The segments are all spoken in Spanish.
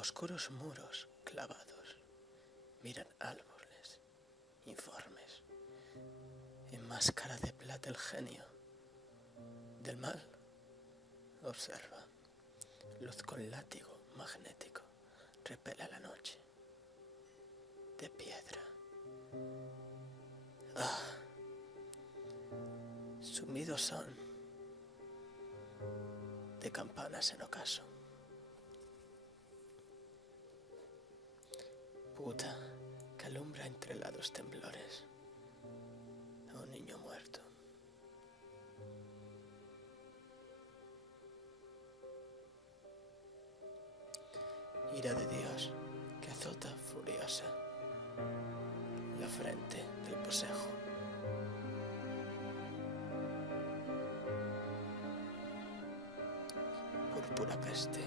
Oscuros muros clavados miran árboles informes. En máscara de plata el genio del mal observa. Luz con látigo magnético repele la noche de piedra. Sumidos son de campanas en ocaso. Puta que alumbra entre helados temblores a un niño muerto. Ira de Dios que azota furiosa la frente del posejo. Púrpura peste,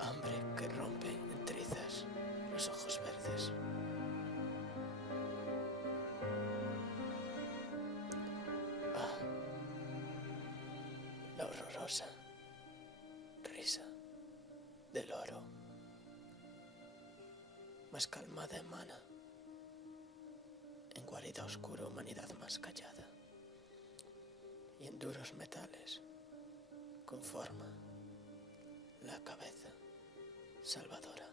hambre que rompe en trizas los ojos verdes. La horrorosa risa del oro, más calmada emana, en guarida oscura humanidad más callada, y en duros metales conforma la cabeza salvadora.